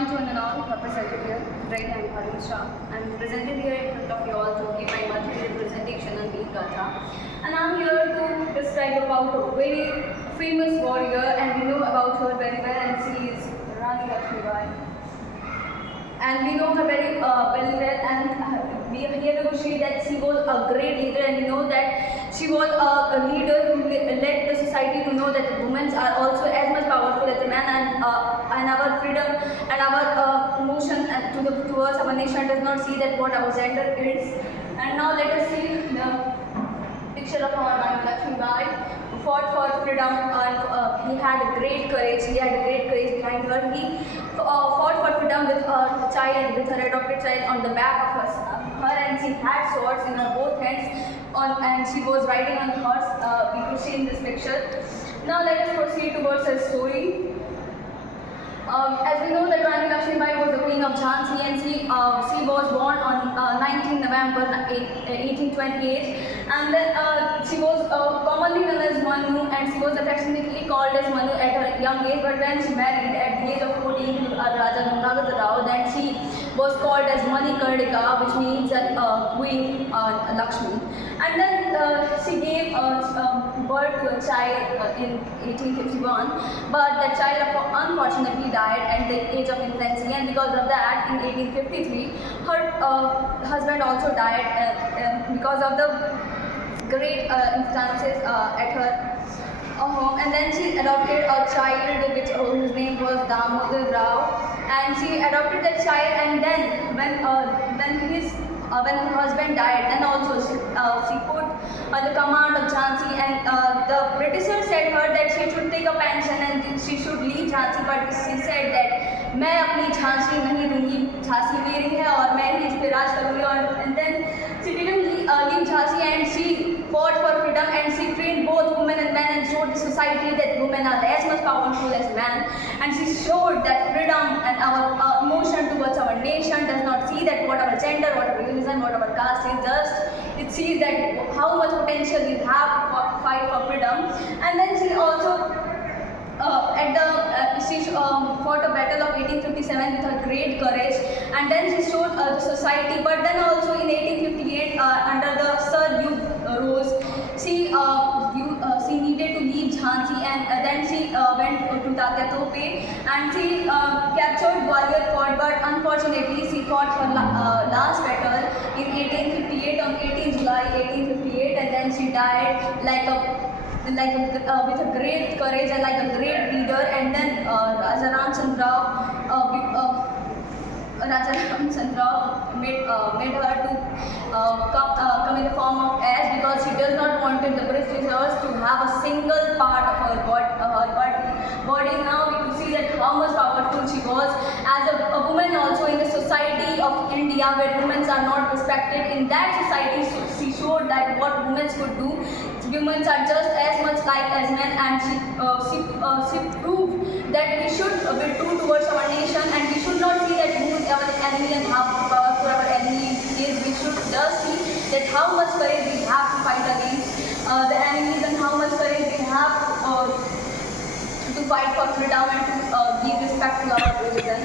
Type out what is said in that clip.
morning to one and all represented here. Right, I am Harun Shah. I am presented here in front of you all to give my monthly representation on Veer Gatha. And I am here to describe about a very famous warrior, and we know about her very well, and she is Rani Lakshmibai. And we know her very well, and we are here to say that she was a great leader, and we know that she was a leader who led the society to know that women are also as much powerful as the man, and our freedom and our motion towards our nation does not see that what our gender is. And now let us see the picture of our Rani Lakshmibai, who fought for freedom, and he had a great courage. He had a great courage behind her. He fought for freedom with her child, with her adopted child on the back of her, and she had swords in her both hands, and she was riding on a horse. We could see in this picture. Now let us proceed towards her story. As we know that Rani Lakshmibai was the queen of Jhansi, and she was born on 19 November 1828, and then she was commonly known as Manu, and she was affectionately called as Manu at her young age. But when she married at the age of 14 to Raja Gangagata Rao, then she was called as Mani Karnika, which means that Queen Lakshmi. And then she gave birth to a child in 1851, but the child unfortunately died at the age of infancy, and because of that, in 1853, her husband also died because of the great instances at her home. And then she adopted a child whose name was Damodar Rao, and she adopted that child. And then when her husband died, then also she put the command of Jhansi, and the Britishers said her that she should take a pension and she should leave Jhansi, but she said that मैं अपनी झांसी नहीं दूंगी, झांसी मेरी है और मैं ही इस पे राज करूंगी. And then she didn't leave Jhansi, and she fought for freedom, and she trained both women and men and showed the society that women are as much powerful as men. And she showed that freedom and our emotion towards our nation does not see that what our gender, what our religion, what our caste is. Just it sees that how much potential we have to fight for freedom. And then she also she fought a battle of 1857 with her great courage, and then she showed the society. But then also in 1858, under the Sir Hugh Rose, she needed to leave Jhansi, and then she went to Tatya Tope, and she captured Gwalior Fort. But unfortunately, she fought her last battle in 1858 on 18 July 1858, and then she died with a great courage and like a great leader. And then Raja Ramchandra made her to come in the form of ash, because she does not wanted the Britishers to have a single part of her body. Now we could see that how much powerful she was as a woman also in the society of India, where women are not respected. In that society, she showed that what women could do. Women are just as much like as men, and she proved that we should be true towards our nation, and we should not see that who is our enemy and how powerful our enemy is. We should just see that how much courage we have to fight against the enemies, and how much courage we have to fight for freedom and to give respect to our religion.